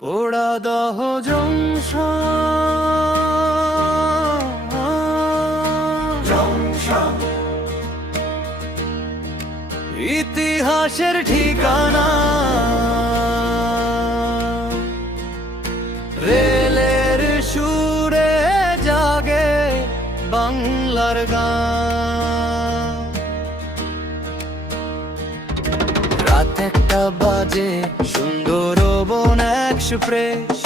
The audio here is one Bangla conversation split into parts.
পোড়াদহ জংশন ইতিহাসের ঠিকানা, রেলের সুরে জাগে বাংলার গান। রাত একটা বাজে, সুন্দরবন এক্সপ্রেস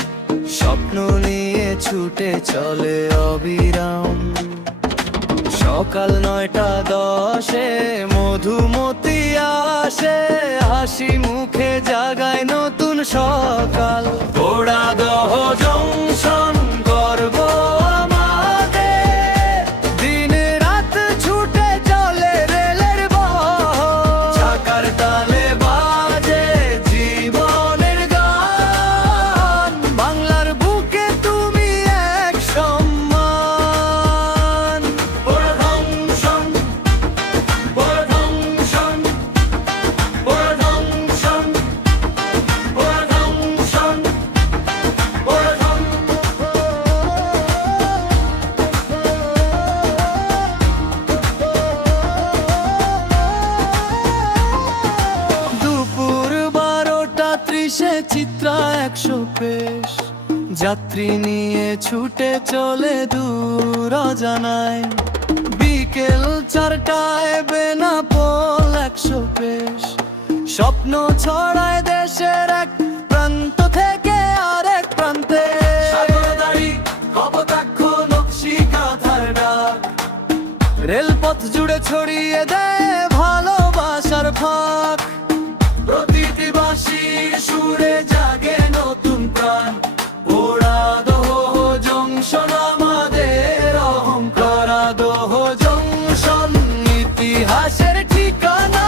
স্বপ্ন নিয়ে ছুটে চলে অবিরাম। সকাল 9:10 মধুমতি আসে, হাসি মুখে জাগায় নতুন সকাল। পোড়াদহ জংশন গর্ব আমাদের, দিন রাত ছুটে চলে রেলের বহর। চাকার তালে বাজে জীবনের গান, বাংলার বুকে তুমি এক সম্মান। পোড়াদংশন, পোড়াদংশন, পোড়াদংশন, পোড়াদংশন, দুপুর 12:30 চিত্রা 100 পেশ যাত্রী নিয়ে ছুটে চলে দূর অজানায়। বিকেল 4টায় বেনাপোল 100 পেশ স্বপ্ন ছড়ায় দেশের এক প্রান্ত থেকে আরেক প্রান্তে। সাগরদাঁড়ি, কপোতাক্ষ, নকশি কাঁথার ডাক, রেলপথ জুড়ে ছড়িয়ে দেয় ভালোবাসার ফাঁক। প্রতিটি বাঁশির সুরে জাগে নতুন প্রাণ। পোড়াদহ জংশন আমাদের অহংকার। পোড়াদহ জংশন ইতিহাসের ঠিকানা,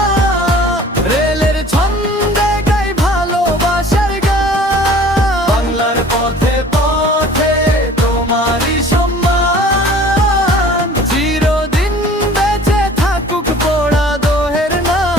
রেলের ছন্দে গাই ভালোবাসার গান। বাংলার পথে পথে তোমারই সম্মান, চিরদিন বেঁচে থাকুক পোড়াদহের নাম।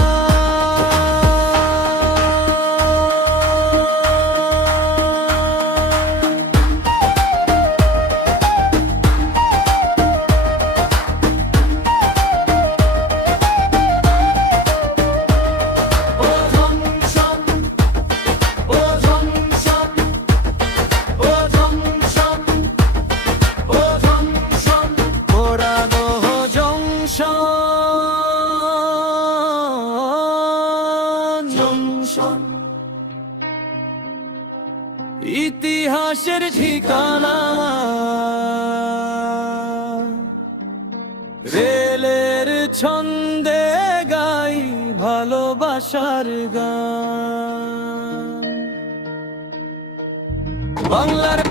ও জংশন, ও জংশন, ও জংশন, ও জংশন, পোড়াদহ জংশন, ইতিহাসের ঠিকানা, রেলের ছন্দে গাই ভালোবাসার গান। বাংলার